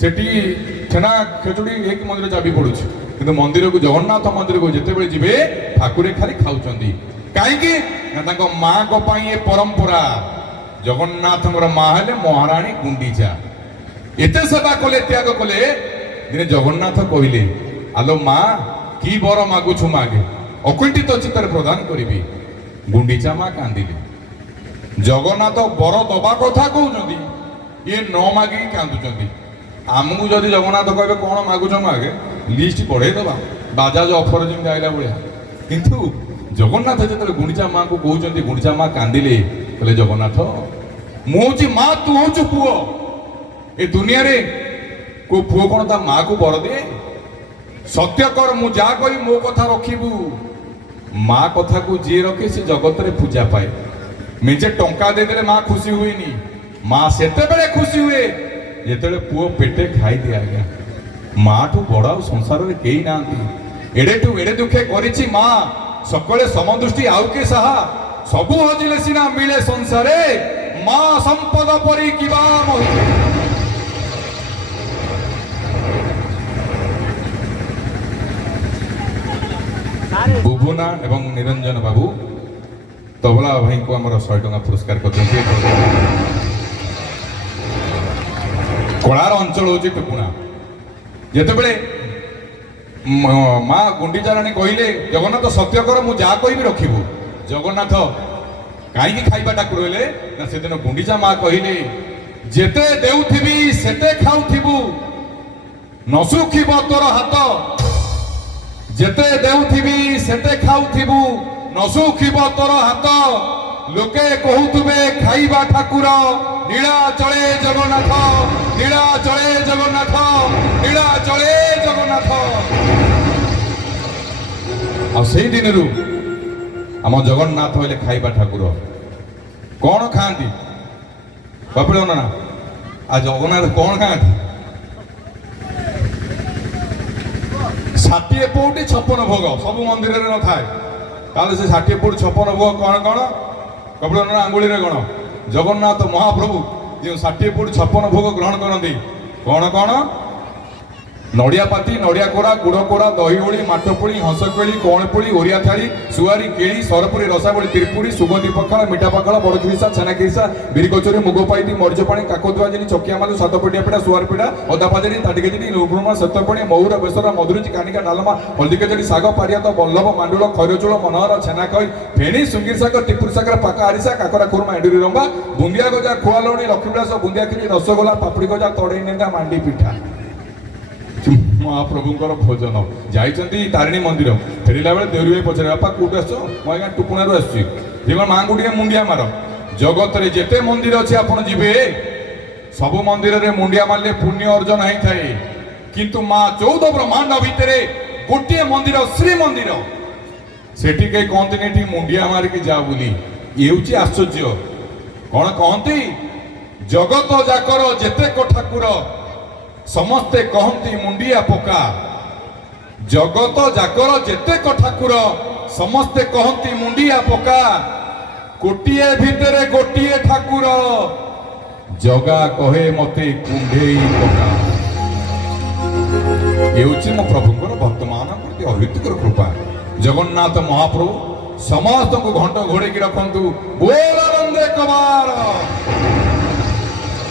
সেটি ଛେନା ଖେଚୁଡ଼ି ହେଇକି ମନ୍ଦିର ଚାବି ପଡୁଛି, କିନ୍ତୁ ମନ୍ଦିରକୁ ଜଗନ୍ନାଥ ମନ୍ଦିରକୁ ଯେତେବେଳେ ଯିବେ ଠାକୁରେ ଖାଲି ଖାଉଛନ୍ତି। କାହିଁକି ନା ତାଙ୍କ ମାଙ୍କ ପାଇଁ ଏ ପରମ୍ପରା। ଜଗନ୍ନାଥଙ୍କର ମା ହେଲେ ମହାରାଣୀ ଗୁଣ୍ଡିଚା। ଏତେ ସେବା କଲେ, ତ୍ୟାଗ କଲେ। ଦିନେ ଜଗନ୍ନାଥ କହିଲେ, ଆଲୋ ମା, କି ବର ମାଗୁଛୁ ମାଗେ, ଅକୁଣ୍ଠିତ ଚିତ୍ତରେ ପ୍ରଦାନ କରିବି। ଗୁଣ୍ଡିଚା ମା କାନ୍ଦିଲେ। ଜଗନ୍ନାଥ ବର ଦବା କଥା କହୁଛନ୍ତି, ଇଏ ନ ମାଗିକି କାନ୍ଦୁଛନ୍ତି। ଆମକୁ ଯଦି ଜଗନ୍ନାଥ କହିବେ କଣ ମାଗୁଛ ମାଗେ, ଲିଷ୍ଟ ବଢେଇ ଦେବା, ବାଜାଜ ଅଫର ଯେମିତି ଆଇଲା ଭଳିଆ। କିନ୍ତୁ ଜଗନ୍ନାଥ ଯେତେବେଳେ ଗୁଣ୍ଡିଚା ମାଙ୍କୁ କହୁଛନ୍ତି, ଗୁଣ୍ଡିଚା ମା କାନ୍ଦିଲେ, କହିଲେ ଜଗନ୍ନାଥ, ମୁଁ ହଉଛି ମା, ତୁ ହଉଛୁ ପୁଅ। ଏ ଦୁନିଆରେ କୋଉ ପୁଅ କଣ ତା ମାକୁ ବର ଦିଏ? ସତ୍ୟ କର, ମୁଁ ଯାହା କହି ମୋ କଥା ରଖିବୁ। ମା କଥାକୁ ଯିଏ ରଖେ ସେ ଜଗତରେ ପୂଜା ପାଏ। ନିଜେ ଟଙ୍କା ଦେଇଦେଲେ ମା ଖୁସି ହୁଏନି। ମା ସେତେବେଳେ ଖୁସି ହୁଏ ଯେତେବେଳେ ପୁଅ ପେଟେ ଖାଇଦିଏ। ଆଜ୍ଞା, ମାଠୁ ବଡ ଆଉ ସଂସାରରେ କେହି ନାହାନ୍ତି। ଏଡେଠୁ ଏଡେ ଦୁଃଖେ କରିଛି ମା, ସକଳେ ସମଦୃଷ୍ଟି ଆଉ କେ ସାହା। ସବୁ ହଜିଲେ ସିନା ମିଳେ ସଂସାରେ, ମା ସମ୍ପଦ ପରି କିବା ମହି। ବୁବୁନା ଏବଂ ନିରଞ୍ଜନ ବାବୁ ତବଲା ଭାଇଙ୍କୁ ଆମର 100 ଟଙ୍କା ପୁରସ୍କାର କରିଛନ୍ତି। କଳାର ଅଞ୍ଚଳ ହଉଛି ଟୁକୁଣା। ଯେତେବେଳେ ମା ଗୁଣ୍ଡିଚା ରାଣୀ କହିଲେ, ଜଗନ୍ନାଥ ସତ୍ୟ କର, ମୁଁ ଯାହା କହିବି ରଖିବୁ। ଜଗନ୍ନାଥ କାହିଁକି ଖାଇବାଟାକୁ ରହିଲେ ନା, ସେଦିନ ଗୁଣ୍ଡିଚା ମା କହିଲେ, ଯେତେ ଦେଉଥିବି ସେତେ ଖାଉଥିବୁ, ନ ଶୁଖିବ ତୋର ହାତ। ଯେତେ ଦେଉଥିବି ସେତେ ଖାଉଥିବୁ, ନ ଶୁଖିବ ତୋର ହାତ। ଲୋକେ କହୁଥିବେ ଖାଇବା ଠାକୁର, ନୀଳାଚଳେ ଜଗନ୍ନାଥ, ନୀଳାଚଳେ ଜଗନ୍ନାଥ, ନୀଳାଚଳେ ଜଗନ୍ନାଥ। ଆଉ ସେଇ ଦିନରୁ ଆମ ଜଗନ୍ନାଥ ହେଲେ ଖାଇବା ଠାକୁର। କଣ ଖାଆନ୍ତି କପିଳ ନନା? ଆଉ ଜଗନ୍ନାଥ କଣ ଖାଆନ୍ତି? 60 ପଉଟି 56 ଭୋଗ ସବୁ ମନ୍ଦିରରେ ନଥାଏ। ତାହେଲେ ସେ 60 ପଉଟି 56 ଭୋଗ କଣ କଣ? କପିଳ ନନା ଆଙ୍ଗୁଳିରେ ଗଣ। ଜଗନ୍ନାଥ ମହାପ୍ରଭୁ ଯେଉଁ 60 ପଉଟି 56 ଭୋଗ ଗ୍ରହଣ କରନ୍ତି, କଣ କଣ? ନଡ଼ିଆ ପାତି, ନଡ଼ିଆ କୋରା, ଗୁଡ଼ କୋରା, ଦହି ଓଳି, ମାଠ ପୋଳି, ହଂସ କୋଳି, କଅଁଳ ପୋଳି, ଓରିଆ ଥାଳି, ସୁଆରୀ, କେଳି, ସରପୁରୀ, ରସାବଳି, ତିରପୁରୀ, ସୁଗନ୍ଧି ପଖାଳ, ମିଠା ପଖାଳ, ବଡ଼ ଖିରିସା, ଛେନା ଖିରିସା, ବିରି କଚୁରୀ, ମୁଗ ପାଇତି, ମରିଚ ପାଣି, କାକତୁଆ ଜିନି, ଚକିଆ ମାଲୁ, ସାତ ପଟିଆ ପିଠା, ସୁଆର ପିଠା, ଅଦା ପାଚେରୀ, ତାଟିକା ଜିନି, ଲୁଭୁମା, ସେତପଣି, ମହୁର, ବେସର, ମଧୁରୁଚି, କାନିକା, ଡାଲମା, ହଳଦୀ କେଚେଡ଼ି, ଶାଗ, ପାରିଆତ, ବଲ୍ଲଭ, ମାଣ୍ଡୁଳ, ଖୈରଚୂଳ, ମନୋହର, ଛେନା ଖଇ, ଫେଣି, ସୁଙ୍ଗିର ଶାଗ, ଟିପୁରି ଶାଗର ପାକା ଆରିସା, କାକରା ଖୁର୍ମା, ଏଣ୍ଡୁରି ରମ୍ବା, ବୁନ୍ଦିଆ ଗଜା, ଖୁଆ ଲହୁଣୀ, ଲକ୍ଷ୍ମୀବିଳାସ, ବୁନ୍ଦିଆ କ୍ଷୀରି, ରସଗୋଲା, ପାପୁଡ଼ି ଗଜା, ତଡ଼େଇ ନେନ୍ଦା, ମାଣ୍ଡି ପିଠା। ମହାପ୍ରଭୁଙ୍କର ଭୋଜନ। ଯାଇଛନ୍ତି ତାରିଣୀ ମନ୍ଦିର, ଫେରିଲା ବେଳେ ଦେଉରୀ ଭାଇ ପଚାରେ, ବାପା କୋଉଠୁ ଆସିଛ? ମୁଁ ଆଜ୍ଞା ଟୁକୁଣାରୁ ଆସିଛି। ଯେ ମାଙ୍କୁ ଟିକେ ମୁଣ୍ଡିଆ ମାର। ଜଗତରେ ଯେତେ ମନ୍ଦିର ଅଛି ଆପଣ ଯିବେ, ସବୁ ମନ୍ଦିରରେ ମୁଣ୍ଡିଆ ମାରିଲେ ପୁଣ୍ୟ ଅର୍ଜନ ହେଇଥାଏ। କିନ୍ତୁ ମା 14 ବ୍ରହ୍ମାଣ୍ଡ ଭିତରେ ଗୋଟିଏ ମନ୍ଦିର, ଶ୍ରୀମନ୍ଦିର, ସେଠି କେହି କହନ୍ତିନି ଏଠି ମୁଣ୍ଡିଆ ମାରିକି ଯା ବୋଲି। ଇଏ ହେଉଛି ଆଶ୍ଚର୍ଯ୍ୟ। କଣ କହନ୍ତି? ଜଗତ ଯାକର ଯେତେକ ଠାକୁର ସମସ୍ତେ କହନ୍ତି ମୁଣ୍ଡିଆ ପକା। ଜଗତ ଯାକର ଯେତେକ ଠାକୁର ସମସ୍ତେ କହନ୍ତି ମୁଣ୍ଡିଆ ପକା। କୋଟିଏ ଭିତରେ ଗୋଟିଏ ଠାକୁର, ଜଗା କହେ ମତେ କୁଣ୍ଢେଇ ପକା। ହେଉଛି ମୋ ପ୍ରଭୁଙ୍କର ଭକ୍ତମାନଙ୍କ ପ୍ରତି ଅହେତୁକର କୃପା। ଜଗନ୍ନାଥ ମହାପ୍ରଭୁ ସମସ୍ତଙ୍କୁ ଘଣ୍ଟ ଘୋଡେଇକି ରଖନ୍ତୁ। ବୋଲ ବନ୍ଦେ କବାର।